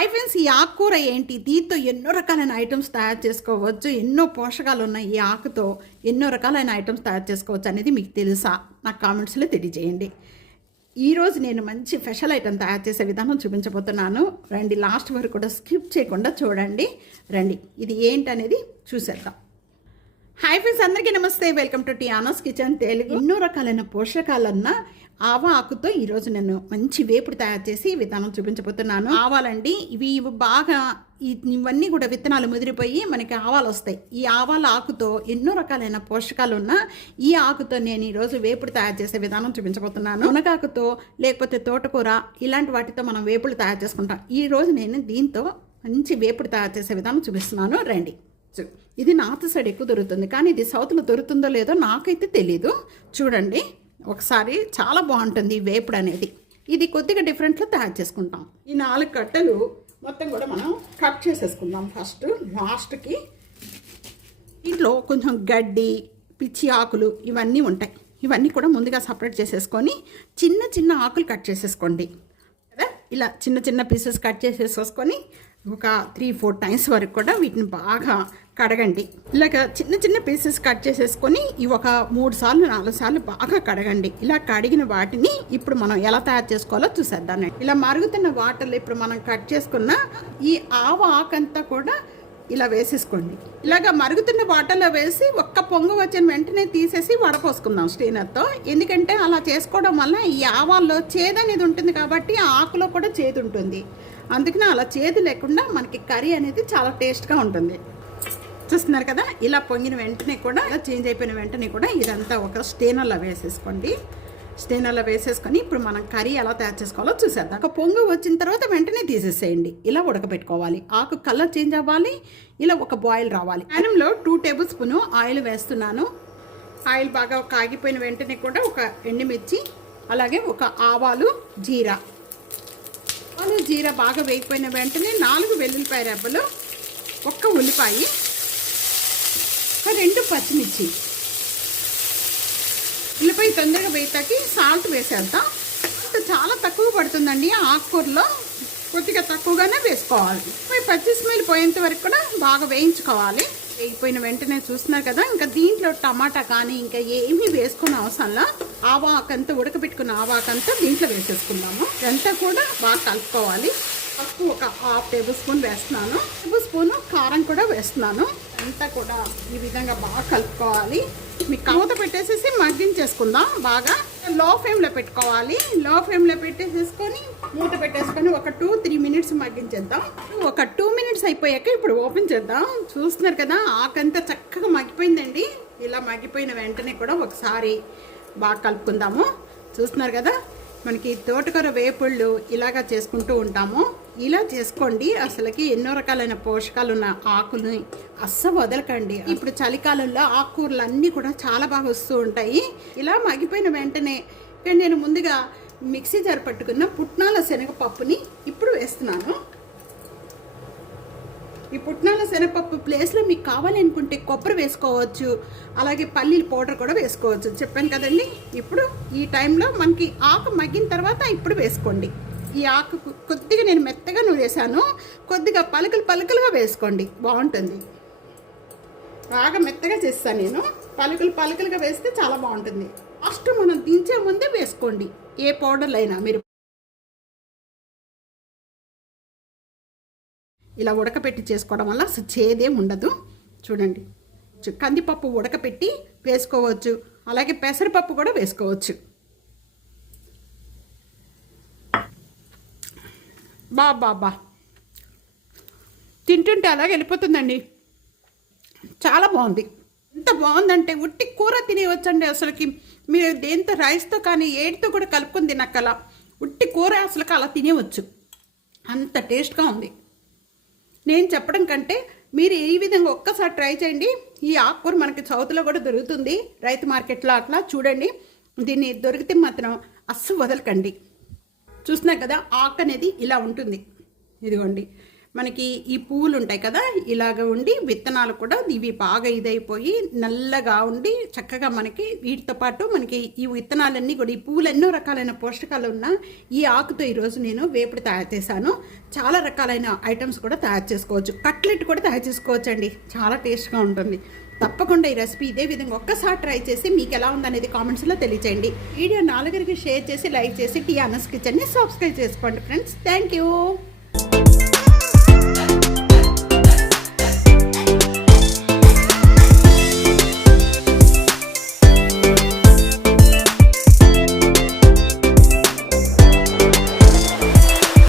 Hi friends ఈ ఆకుకూర ఏంటి? దీంతో ఎన్నో రకాలైన ఐటమ్స్ తయారు చేసుకోవచ్చు. ఎన్నో పోషకాలు ఉన్న ఈ ఆకుతో ఎన్నో రకాలైన ఐటమ్స్ తయారు చేసుకోవచ్చు అనేది మీకు తెలుసా? నాకు కామెంట్స్లో తెలియజేయండి. ఈరోజు నేను మంచి స్పెషల్ ఐటమ్ తయారు చేసే విధానం చూపించబోతున్నాను. రండి లాస్ట్ వరకు కూడా స్కిప్ చేయకుండా చూడండి. రండి ఇది ఏంటనేది చూసేద్దాం. హాయ్ ఫ్రెండ్స్ అందరికీ నమస్తే. Welcome to Tiano's kitchen Telugu. ఎన్నో రకాలైన పోషకాలన్న ఆవ ఆకుతో ఈరోజు నేను మంచి వేపుడు తయారు చేసి విధానం చూపించబోతున్నాను. ఆవాలండి ఇవి ఇవి బాగా ఇవన్నీ కూడా విత్తనాలు ముదిరిపోయి మనకి ఆవాలు వస్తాయి. ఈ ఆవాల ఆకుతో ఎన్నో రకాలైన పోషకాలు ఉన్న ఈ ఆకుతో నేను ఈరోజు వేపుడు తయారు చేసే విధానం చూపించబోతున్నాను. మునగాకుతో లేకపోతే తోటకూర ఇలాంటి వాటితో మనం వేపుడు తయారు చేసుకుంటాం. ఈరోజు నేను దీంతో మంచి వేపుడు తయారు చేసే విధానం చూపిస్తున్నాను. రండి. చూ ఇది నార్త్ సైడ్ ఎక్కువ దొరుకుతుంది. కానీ ఇది సౌత్లో దొరుకుతుందో లేదో నాకైతే తెలీదు. చూడండి. ఒకసారి చాలా బాగుంటుంది ఈ వేపుడు అనేది. ఇది కొద్దిగా డిఫరెంట్లో తయారు చేసుకుంటాం. ఈ నాలుగు కట్టలు మొత్తం కూడా మనం కట్ చేసేసుకుందాం ఫస్ట్. లాస్ట్కి ఇంట్లో కొంచెం గడ్డి పిచ్చి ఆకులు ఇవన్నీ ఉంటాయి. ఇవన్నీ కూడా ముందుగా సపరేట్ చేసేసుకొని చిన్న చిన్న ఆకులు కట్ చేసేసుకోండి. కదా? ఇలా చిన్న చిన్న పీసెస్ కట్ చేసేసుకొని ఒక త్రీ ఫోర్ టైమ్స్ వరకు కూడా వీటిని బాగా కడగండి. ఇలాగ చిన్న చిన్న పీసెస్ కట్ చేసేసుకొని ఈ ఒక మూడు సార్లు నాలుగు సార్లు బాగా కడగండి. ఇలా కడిగిన వాటిని ఇప్పుడు మనం ఎలా తయారు చేసుకోవాలో చూసేద్దాం. ఇలా మరుగుతున్న వాటర్లో ఇప్పుడు మనం కట్ చేసుకున్న ఈ ఆవ ఆకంతా కూడా ఇలా వేసేసుకోండి. ఇలాగ మరుగుతున్న వాటర్లో వేసి ఒక్క పొంగు వచ్చిన వెంటనే తీసేసి వడపోసుకుందాం స్టీనర్తో ఎందుకంటే అలా చేసుకోవడం వల్ల ఈ ఆవాల్లో చేదు అనేది ఉంటుంది కాబట్టి ఆకులో కూడా చేదు ఉంటుంది. అందుకనే అలా చేదు లేకుండా మనకి కర్రీ అనేది చాలా టేస్ట్గా ఉంటుంది. చూస్తున్నారు కదా ఇలా పొంగిన వెంటనే కూడా ఇలా చేంజ్ అయిపోయిన వెంటనే కూడా ఇదంతా ఒక స్టేనర్లో వేసేసుకోండి. స్టేనర్లో వేసేసుకొని ఇప్పుడు మనం కర్రీ ఎలా తయారు చేసుకోవాలో చూసేద్దాం. ఒక పొంగు వచ్చిన తర్వాత వెంటనే తీసేసేయండి. ఇలా ఉడకబెట్టుకోవాలి. ఆకు కలర్ చేంజ్ అవ్వాలి. ఇలా ఒక బాయిల్ రావాలి. ప్యానంలో టూ టేబుల్ స్పూన్ ఆయిల్ వేస్తున్నాను. ఆయిల్ బాగా కాగిపోయిన వెంటనే కూడా ఒక ఎండుమిర్చి అలాగే ఒక ఆవాలు జీరా. ఆవాలు జీరా బాగా వేగిపోయిన వెంటనే నాలుగు వెల్లుల్లిపాయ రెబ్బలు ఒక్క ఉల్లిపాయ ఒక రెండు పచ్చిమిర్చి. ఉల్లిపాయ తొందరగా వేయటానికి సాల్ట్ వేసేద్దాం. సాల్ట్ చాలా తక్కువ పడుతుందండి ఆకుకూరలో. కొద్దిగా తక్కువగానే వేసుకోవాలి. ఈ పచ్చి పోయేంత వరకు కూడా బాగా వేయించుకోవాలి. వేగిపోయిన వెంటనే చూస్తున్నారు కదా ఇంకా దీంట్లో టమాటా కానీ ఇంకా ఏమీ వేసుకున్న అవసరంలా ఆవాకంతా ఉడకబెట్టుకున్న ఆవాకంతా దీంట్లో వేసేసుకుందాము. ఇదంతా కూడా బాగా కలుపుకోవాలి. ఫస్ట్ ఒక హాఫ్ టేబుల్ స్పూన్ వేస్తున్నాను. టేబుల్ స్పూన్ కారం కూడా వేస్తున్నాను. అంతా కూడా ఈ విధంగా బాగా కలుపుకోవాలి. మీకు మూత పెట్టేసేసి మగ్గించేసుకుందాం బాగా. లో ఫ్లేమ్లో పెట్టుకోవాలి. లో ఫ్లేమ్లో పెట్టేసేసుకొని మూత పెట్టేసుకొని ఒక టూ త్రీ మినిట్స్ మగ్గించేద్దాం ఒక టూ మినిట్స్ అయిపోయాక ఇప్పుడు ఓపెన్ చేద్దాం. చూస్తున్నారు కదా ఆకంతా చక్కగా మగ్గిపోయిందండి. ఇలా మగ్గిపోయిన వెంటనే కూడా ఒకసారి బాగా కలుపుకుందాము. చూస్తున్నారు కదా మనకి తోటకూర వేపుళ్ళు ఇలాగా చేసుకుంటూ ఉంటాము. ఇలా చేసుకోండి. అసలుకి ఎన్నో రకాలైన పోషకాలు ఉన్న ఆకుల్ని అస్సలు వదలకండి. ఇప్పుడు చలికాలంలో ఆకుకూరలు అన్నీ కూడా చాలా బాగా వస్తూ ఉంటాయి. ఇలా మగ్గిపోయిన వెంటనే నేను ముందుగా మిక్సీ జార్ పట్టుకున్న పుట్నాల శనగపప్పుని ఇప్పుడు వేస్తున్నాను. ఈ పుట్నాల శనగపప్పు ప్లేస్లో మీకు కావాలనుకుంటే కొబ్బరి వేసుకోవచ్చు. అలాగే పల్లీల పౌడర్ కూడా వేసుకోవచ్చు. చెప్పాను కదండి. ఇప్పుడు ఈ టైంలో మనకి ఆకు మగ్గిన తర్వాత ఇప్పుడు వేసుకోండి. ఈ ఆకు కొద్దిగా నేను మెత్తగా నూరేసాను కొద్దిగా పలుకులు పలుకులుగా వేసుకోండి. బాగుంటుంది. బాగా మెత్తగా చేస్తాను నేను. పలుకులు పలుకులుగా వేస్తే చాలా బాగుంటుంది. ఫస్ట్ మనం దించే ముందే వేసుకోండి. ఏ పౌడర్లు అయినా మీరు. ఇలా ఉడకపెట్టి చేసుకోవడం వల్ల అసలు చేదే ఉండదు. చూడండి. చు- కందిపప్పు ఉడకపెట్టి వేసుకోవచ్చు. అలాగే పెసరపప్పు కూడా వేసుకోవచ్చు. బా బా బా. తింటుంటే అలాగే వెళ్ళిపోతుందండి. చాలా బాగుంది. ఎంత బాగుందంటే ఉట్టి కూర తినేయవచ్చండి అసలుకి. మీరు దేంతో రైస్తో కానీ ఏడితో కూడా కలుపుకొని తినక్కల. ఉట్టి కూర అసలుకి అలా తినేవచ్చు అంత టేస్ట్గా ఉంది. నేను చెప్పడం కంటే మీరు ఈ విధంగా ఒక్కసారి ట్రై చేయండి. ఈ ఆకుకూర మనకి సౌత్లో కూడా దొరుకుతుంది. రైతు మార్కెట్లో అట్లా చూడండి. దీన్ని దొరికితే మాత్రం అస్సలు వదలకండి. చూస్తున్నా కదా ఆకు అనేది ఇలా ఉంటుంది. ఇదిగోండి. మనకి ఈ పూలు ఉంటాయి కదా ఇలాగ ఉండి విత్తనాలు కూడా ఇవి బాగా ఇదైపోయి నల్లగా ఉండి చక్కగా మనకి వీటితో పాటు మనకి ఈ విత్తనాలన్నీ కూడా ఈ పూలు ఎన్నో రకాలైన పోషకాలు ఉన్న ఈ ఆకుతో ఈరోజు నేను వేపుడు తయారు చేశాను. చాలా రకాలైన ఐటమ్స్ కూడా తయారు చేసుకోవచ్చు. కట్లెట్ కూడా తయారు చేసుకోవచ్చు అండి చాలా టేస్ట్గా ఉంటుంది. తప్పకుండా ఈ రెసిపీ ఇదే విధంగా ఒక్కసారి ట్రై చేసి మీకు ఎలా ఉందనేది కామెంట్స్లో తెలియచేయండి. వీడియో నాలుగురికి షేర్ చేసి లైక్ చేసి టీ అనస్ కిచెన్ని సబ్స్క్రైబ్ చేసుకోండి ఫ్రెండ్స్. Thank you